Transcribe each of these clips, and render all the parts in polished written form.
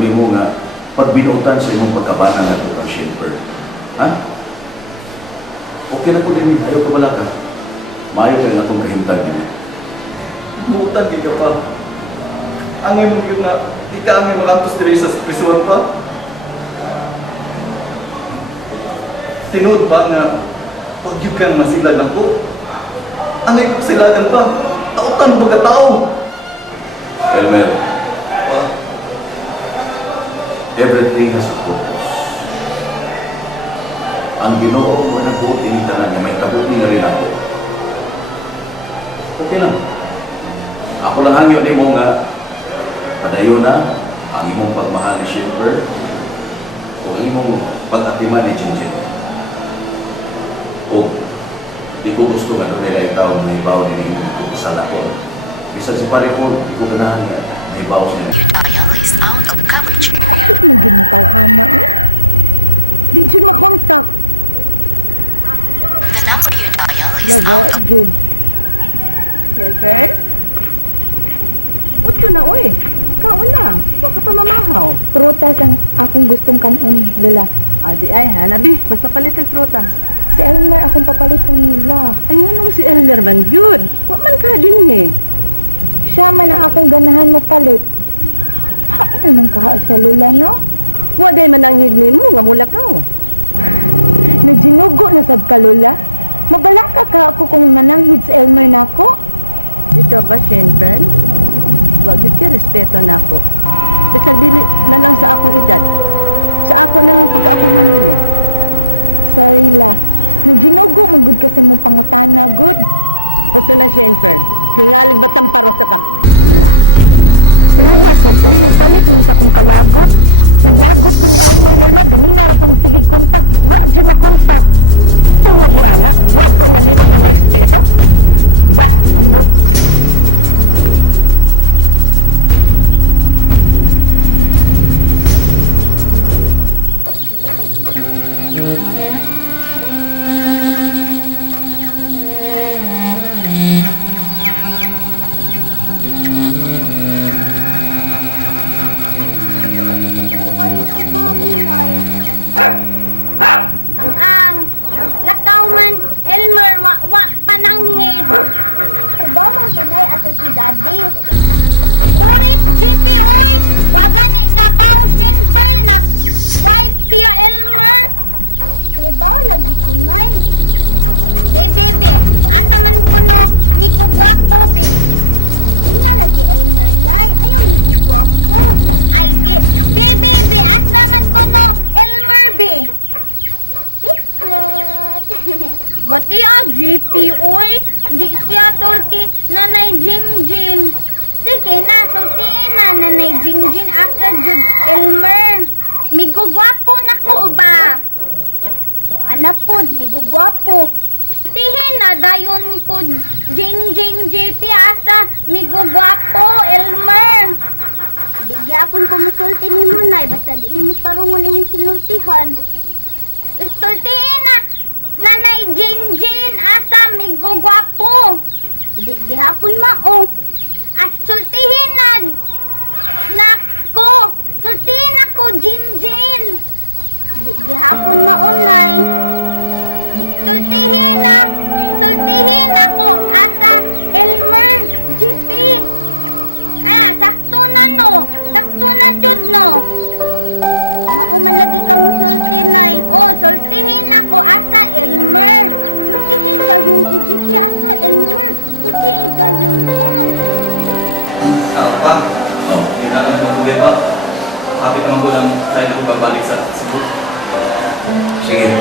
nimo nga pagbinutan sa imong pagkabana nga kung Shelper. Ha? Okay na po din, ayaw ka bala ka. Maayo kayo nga itong kahimtag din. Butan di ka pa. Angay mo yun na ika angay makantos diri sa prisuan pa. Tinood ba nga pag yun kang masilagan po? Angay ko silagan pa. Tautan ba ka tao? Elmer, Pa, everything has a purpose. Ang Ginoo mo nagbuot ini tanan niya, may kabuti na rin ako. Okay lang. Ako lang hangyo ni mo nga padayon na ang imong pagmahal ni Shelper o ang imong pag-atiman ni Jinjin. O di ko gusto nga doon nila ikaw na ibaw din yung kasala ko. Bisag si pare ko, di ko ganahan nga mahibaw siya. Your dial is out of coverage. Bakit mo ginatawhana eh? Di dyan makontak. The number you dial is Lawa, out of good. Shelfer? Ba't ka na, oy? Kao na. Huwag ka pa mamahaw. Prutas ang akong gustong kanon, Lola. Di ay, halabi. Magpapalit ng prutas. Si Elmer akong papalitan nila. Ay, ano si Elmer man yun? Wa man ka din eh. Siya man ang akong ganahan mo palit. Hain naman ka siya, Lola, no? Wa day man ang hidni mo, nga mula ka. Naginugo na sab ka, Lola. Mabalaka ka ako kung mananghid si Elmer na ako. Ito ba, Shenper? Wag yun ka, respeto na ako. Basta dili na lang sa akong edad. Sa ako na lang pag-akungan mo. Sorry, La. Naginugo magud kasi mo pangutana, good. Gusto na, Shenper. Tingalig ba tamparos na kag... Wala. Lola, sabi mo palit mo sa akong kalagot. Naglagot ko ni Elmer, Lola. Ganing nara kong sigig kontak. Wa dyan makontak. Tungod ni Ana, wad ko naliwag ng respeto. Da, ambot. Kayo si Mami, Nay. Ang lakaw man, Elmer, wa pananghit. Uba man tunay asa si Daddy. Purit, GP, oy! Wa gani ka ba, Shenper na wife siya, Elmer? Kaya ba, lagi tunay. Bebe, asa man kuno, migugwapo, be. Ina lagi Elmer, Nay. Ayaw migugwapo. Ay, bebe, asa man kuno, Elmer, be. Secret. Bati GP, uy. Di siya sulti nanay Jinjin. Sige na, sultiin na nanay Jinjin asa jud Elmer. Migugwapo na ko ba? So, ana po, migugwapo. Tihin na dayon ko Jinjin JP asa migugwapo Elmer. Di gyapon ko musulti ni mo, Nay. Basta di ni mo tarungon imong sinultihan. Sultiin na nanay Jinjin asa migugwapo. Di gyapon mao. At sultihin na nako. Sultihin ako Jinjin. Di gyapon mao, Nay. Sultihin ako asa Elmer GP. Sakto na no. Sakto na jud no. Mauman lagi ka mo sulti, Nay. Sultihin ako asa Elmer. Sultihin dayon ko GP asa Elmer. Sultihin dayon ko. Pa. Hindi na lang mabuhay pa. Happy naman ko lang tayo na pagbalik sa Cebu. Sige.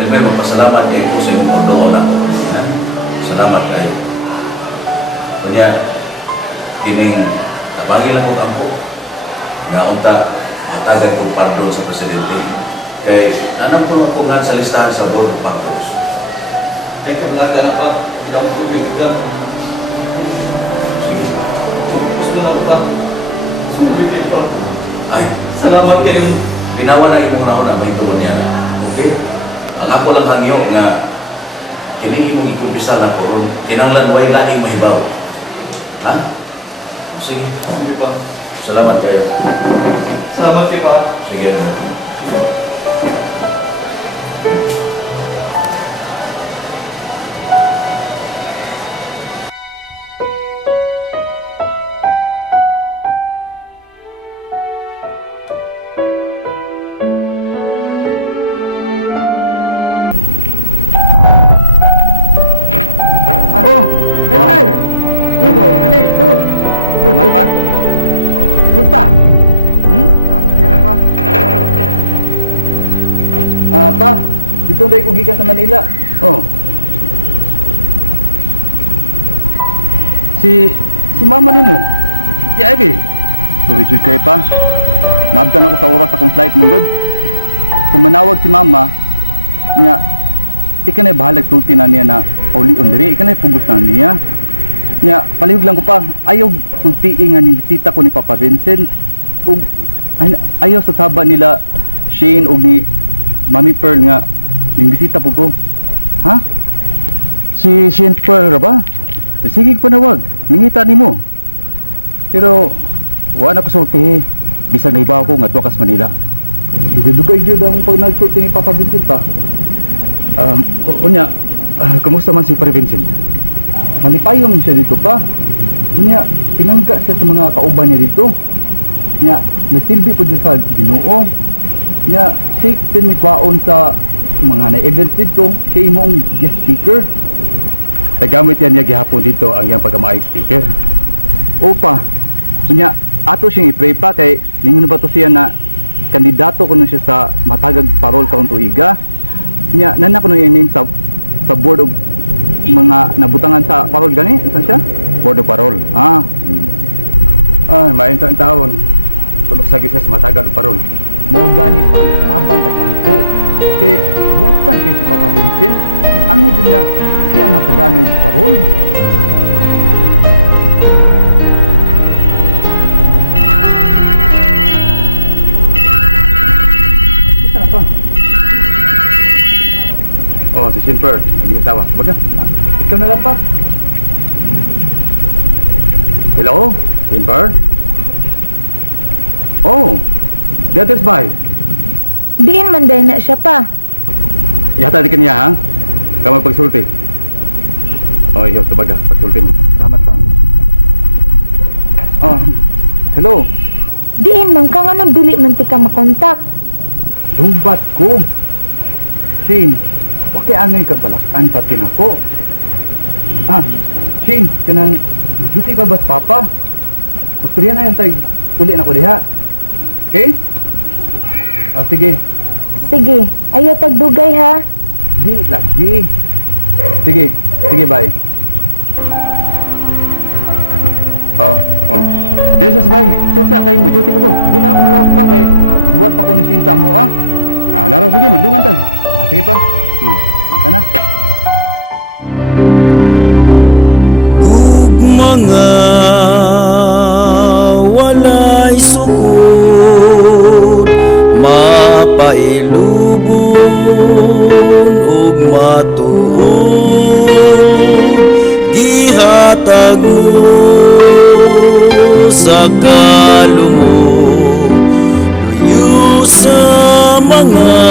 Elmer, magpasalamat kayo po sa imong pagdoon ako. Ha? Salamat kayo. Kunya, kining tabangin lang ko kampo. Nga unta, matagan kong pardon sa presidente. Kay, nanam ko ako nga sa listahan sa Board of Bancos. Ay, kabalaga na pa. Hindi ako tubig ka. Sige. Gusto na ako pa. Sumubiti pa. Ay, Salamat kayo. binawa na imong raon na may tuwan niya. Okay? Ang ako lang hangyo nga kini imong ikumpisa na ko ron. Kinanglan way laing mahibaw. Ha? Sige. Sige pa. Salamat kayo. Salamat kay pa. Sige, Elmer. Oh, Elmer! Igo, dali, sud! Salamat pa. Pusta? Okay na pa. Pa, dito dahil ko gikan sa Manila. Oh. Si mama nimo, si Ivy. Sorry, Jud kay pa. Nabtan ako sa oras akong flight mong good. Kung manawag si mama, niya, ika na bahalag sulti na niya na uli ondiri, ika na pugos na niya. Niya, palihog lang ko pa, ayaw sultiin nga ni bisita ko ni Papa Vincent. Ug ayaw sa saba nila Shane ug ni Mami Pearl nga ning bisita po ko. Ha? Si Shane Pearl ra ba? Sige panawag, ningita nimo. Pero wala ko sulti. Bisag na iba ako nga tuwa kas Manila. Dugay-dugay jud ang pag nagsulti ni Papa Vincent pa. Unya, kumusta man si Pare Vincent? Malipayo man siya dito pa. Unya, pinangga siya sa mga kauban niya dito. Nya, nagsilbi po siya sa Ginoo. Nya, siya din may kwaon sa mga na-events dito. Siya imong guest speaker. Nagamit yan niya gihapon dito ang iyang pagkamaayong speaker. Opa. Nya, ato siyang i-pray pa kay ningon ba to siya na kandidato ko nun siya sa matagag parol karon tuiga. Nya, nanak ko nun yung name sa board of mga nabutangan sa parol gani. Saan siya? Board of parol. Maayong taon. Tulog sa siya sa matagag parol. Mo gani pa na tabang tagampo. Kay butan kay si Papa Vincent. Ano din na siya matagano parol. Isa na pa. Oh, si Shinford, hindi mo sawa. Baga, ikaw na lang pa. Hello, Shinford? Oh, the others by. Diin man dahil na siya pa. Yata di kanya ha? Kamu pagsulti. Oh, iyo, tabaga, pagsulti mo. Salamat pa. Oh, hello. Diin man ka nga nung dili man ti ka makontak. Lubat ko. Shane, wakay angay kag balakan pati nako. Shane, kanang duty pa bas papa. Gusto na yan tay uli na ko diha. Okay? Sige. Sige, ayaw pagdugay ha. Di lagi. Sige, sige bye. Wow. Oh. Desas bye. So sa kay mo duty pa ko. Di na ako mulawak pa kay luwat pa ko ni Shane sa mo naro sige magdungan ta. Sige pa. Sana. Ug mga walay sukod mapailugon ug matuod gihatag mo sa kalumog luyo sa mga